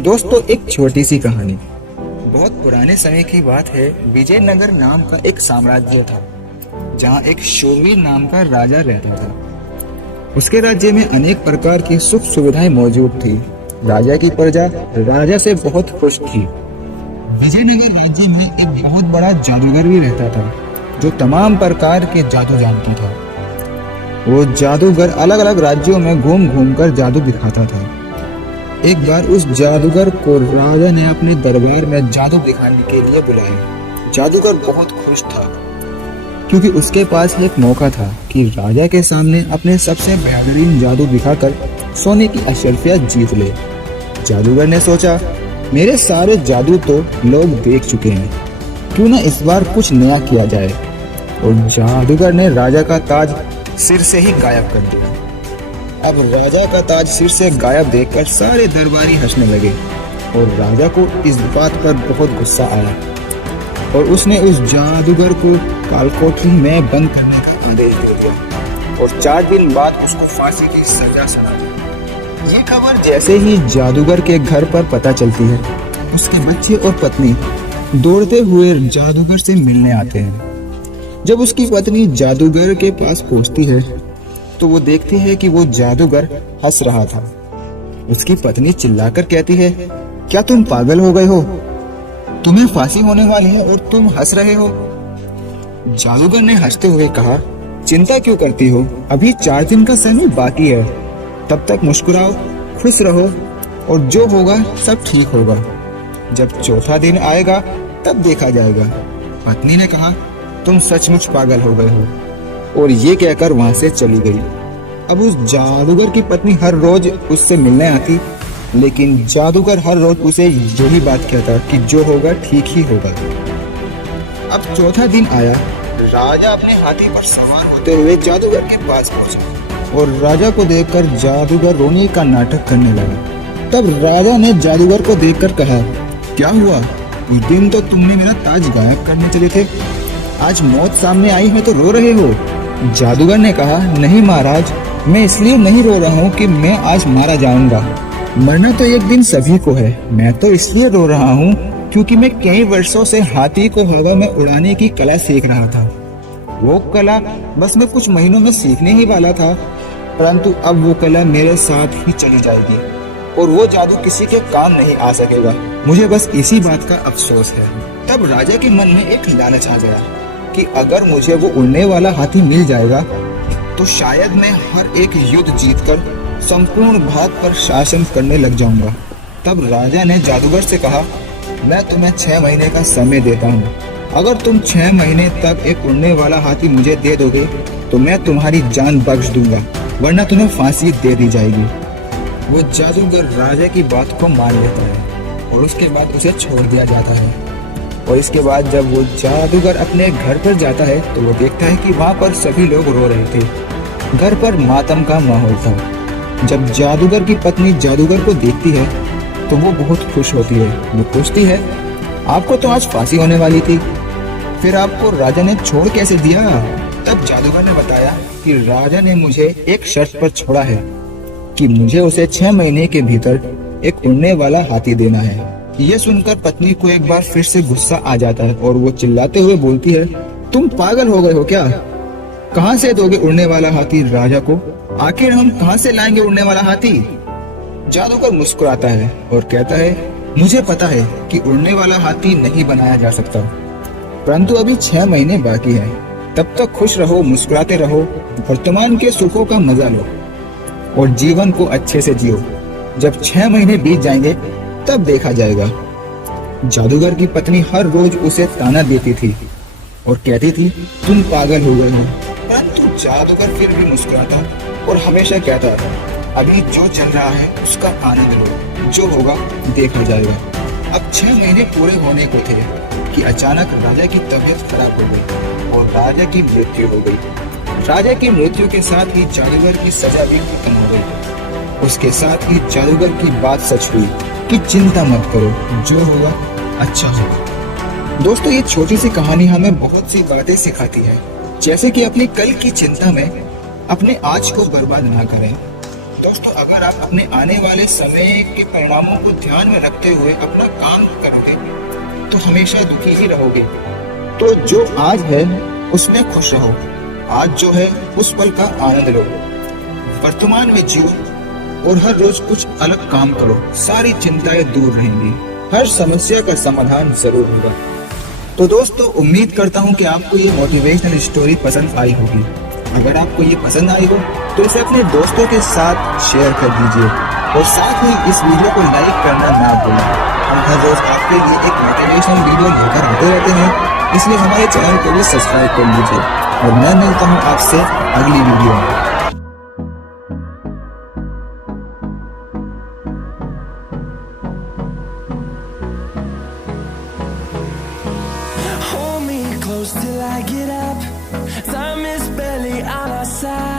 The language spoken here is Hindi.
दोस्तों, एक छोटी सी कहानी। बहुत पुराने समय की बात है। विजयनगर नाम का एक साम्राज्य था, जहाँ एक शूरवीर नाम का राजा रहता था। उसके राज्य में अनेक प्रकार की सुख सुविधाएं मौजूद थी। राजा की प्रजा राजा से बहुत खुश थी। विजयनगर राज्य में एक बहुत बड़ा जादूगर भी रहता था, जो तमाम प्रकार के जादू जानता था। वो जादूगर अलग अलग राज्यों में घूम घूम कर जादू दिखाता था। एक बार उस जादूगर को राजा ने अपने दरबार में जादू दिखाने के लिए बुलाया। जादूगर बहुत खुश था, क्योंकि उसके पास एक मौका था कि राजा के सामने अपने सबसे बेहतरीन जादू दिखाकर सोने की अशर्फिया जीत ले। जादूगर ने सोचा, मेरे सारे जादू तो लोग देख चुके हैं, क्यों ना इस बार कुछ नया किया जाए। और जादूगर ने राजा का ताज सिर से ही गायब कर दिया। अब राजा का ताज सिर से गायब देखकर सारे दरबारी हंसने लगे, और राजा को इस बात पर बहुत गुस्सा आया, और उसने उस जादूगर को कालकोठरी में बंद करने का आदेश दे दिया, और 4 दिन बाद उसको फांसी की सजा सुना दी। ये खबर जैसे ही जादूगर के घर पर पता चलती है, उसके बच्चे और पत्नी दौड़ते हुए जादूगर से मिलने आते हैं। जब उसकी पत्नी जादूगर के पास पहुंचती है, तो वो देखती है कि वो जादूगर हंस रहा था। उसकी पत्नी चिल्लाकर कहती है, क्या तुम पागल हो गए हो? तुम्हें फांसी होने वाली है और तुम हंस रहे हो। जादूगर ने हंसते हुए कहा, चिंता क्यों करती हो? अभी 4 दिन का समय बाकी है। तब तक मुस्कुराओ, खुश रहो, और जो होगा सब ठीक होगा। जब 4था दिन आएगा तब देखा जाएगा। पत्नी ने कहा, तुम सचमुच पागल हो गए हो, और ये कहकर वहां से चली गई। अब उस जादूगर की पत्नी हर रोज उससे मिलने आती, लेकिन जादूगर हर रोज उसे यही बात कहता कि जो होगा ठीक ही होगा। अब 4था दिन आया। राजा अपने हाथी पर सवार होते हुए जादूगर के पास पहुंचा, और राजा को देखकर जादूगर रोने का नाटक करने लगा। तब राजा ने जादूगर को देखकर कहा, क्या हुआ? उस दिन तो तुमने मेरा ताज गायब करने चले थे, आज मौत सामने आई है तो रो रहे हो? जादूगर ने कहा, नहीं महाराज, मैं इसलिए नहीं रो रहा हूँ कि मैं आज मारा जाऊंगा। मरना तो एक दिन सभी को है। मैं तो इसलिए रो रहा हूँ क्योंकि मैं कई वर्षों से हाथी को हवा में उड़ाने की कला सीख रहा था। वो कला बस मैं कुछ महीनों में सीखने ही वाला था, परंतु अब वो कला मेरे साथ ही चली जाएगी, और वो जादू किसी के काम नहीं आ सकेगा। मुझे बस इसी बात का अफसोस है। तब राजा के मन में एक लालच आ गया कि अगर मुझे वो उड़ने वाला हाथी मिल जाएगा, तो शायद मैं हर एक युद्ध जीतकर संपूर्ण भारत पर शासन करने लग जाऊंगा। तब राजा ने जादूगर से कहा, मैं तुम्हें 6 महीने का समय देता हूँ। अगर तुम 6 महीने तक एक उड़ने वाला हाथी मुझे दे दोगे, तो मैं तुम्हारी जान बख्श दूंगा, वरना तुम्हें फांसी दे दी जाएगी। वो जादूगर राजा की बात को मान लेता है, और उसके बाद उसे छोड़ दिया जाता है। और इसके बाद जब वो जादूगर अपने घर पर जाता है, तो वो देखता है कि वहाँ पर सभी लोग रो रहे थे। घर पर मातम का माहौल था। जब जादूगर की पत्नी जादूगर को देखती है, तो वो बहुत खुश होती है। वो पूछती है, आपको तो आज फांसी होने वाली थी, फिर आपको राजा ने छोड़ कैसे दिया? तब जादूगर ने बताया कि राजा ने मुझे एक शर्त पर छोड़ा है कि मुझे उसे 6 महीने के भीतर एक उड़ने वाला हाथी देना है। ये सुनकर पत्नी को एक बार फिर से गुस्सा आ जाता है, और वो चिल्लाते हुए बोलती है, तुम पागल हो गए हो क्या? कहाँ से दोगे उड़ने वाला हाथी राजा को? आखिर हम कहाँ से लाएंगे उड़ने वाला हाथी? जादूगर मुस्कुराता है और कहता है, मुझे पता है कि उड़ने वाला हाथी नहीं बनाया जा सकता, परंतु अभी 6 महीने बाकी है। तब तक खुश रहो, मुस्कुराते रहो, वर्तमान के सुखों का मजा लो, और जीवन को अच्छे से जियो। जब 6 महीने बीत जाएंगे तब देखा जाएगा। जादूगर की पत्नी हर रोज उसे ताना देती थी और कहती थी, तुम पागल हो गए हो, परंतु जादूगर फिर भी मुस्कुराता और हमेशा कहता था, अभी जो चल रहा है उसका आनंद लो, जो होगा देखा जाएगा। अब 6 महीने पूरे होने को थे कि अचानक राजा की तबीयत खराब हो गई और राजा की मृत्यु हो गई। राजा की मृत्यु के साथ ही जादूगर की सजा भी खत्म हो गई। उसके साथ ही जादूगर की बात सच हुई कि चिंता मत करो, जो होगा अच्छा होगा। दोस्तों, ये छोटी सी कहानी हमें बहुत सी बातें सिखाती है, जैसे कि अपनी कल की चिंता में अपने आज को बर्बाद ना करें। दोस्तों, अगर आप अपने आने वाले समय के परिणामों को ध्यान में रखते हुए अपना काम करोगे तो हमेशा दुखी ही रहोगे। तो जो आज है उसमें खुश रहो, आज जो है उस पल का आनंद लो, वर्तमान में जियो और हर रोज कुछ अलग काम करो। सारी चिंताएं दूर रहेंगी, हर समस्या का समाधान जरूर होगा। तो दोस्तों, उम्मीद करता हूँ कि आपको ये मोटिवेशनल स्टोरी पसंद आई होगी। अगर आपको ये पसंद आई हो तो इसे अपने दोस्तों के साथ शेयर कर दीजिए और साथ ही इस वीडियो को लाइक करना ना भूलें। हम हर रोज आपके लिए एक मोटिवेशनल वीडियो लेकर आते रहते हैं, इसलिए हमारे चैनल को भी सब्सक्राइब कर लीजिए और मैं मिलता हूँ आपसे अगली वीडियो में। Hold me close till I get up. Time is barely on our side.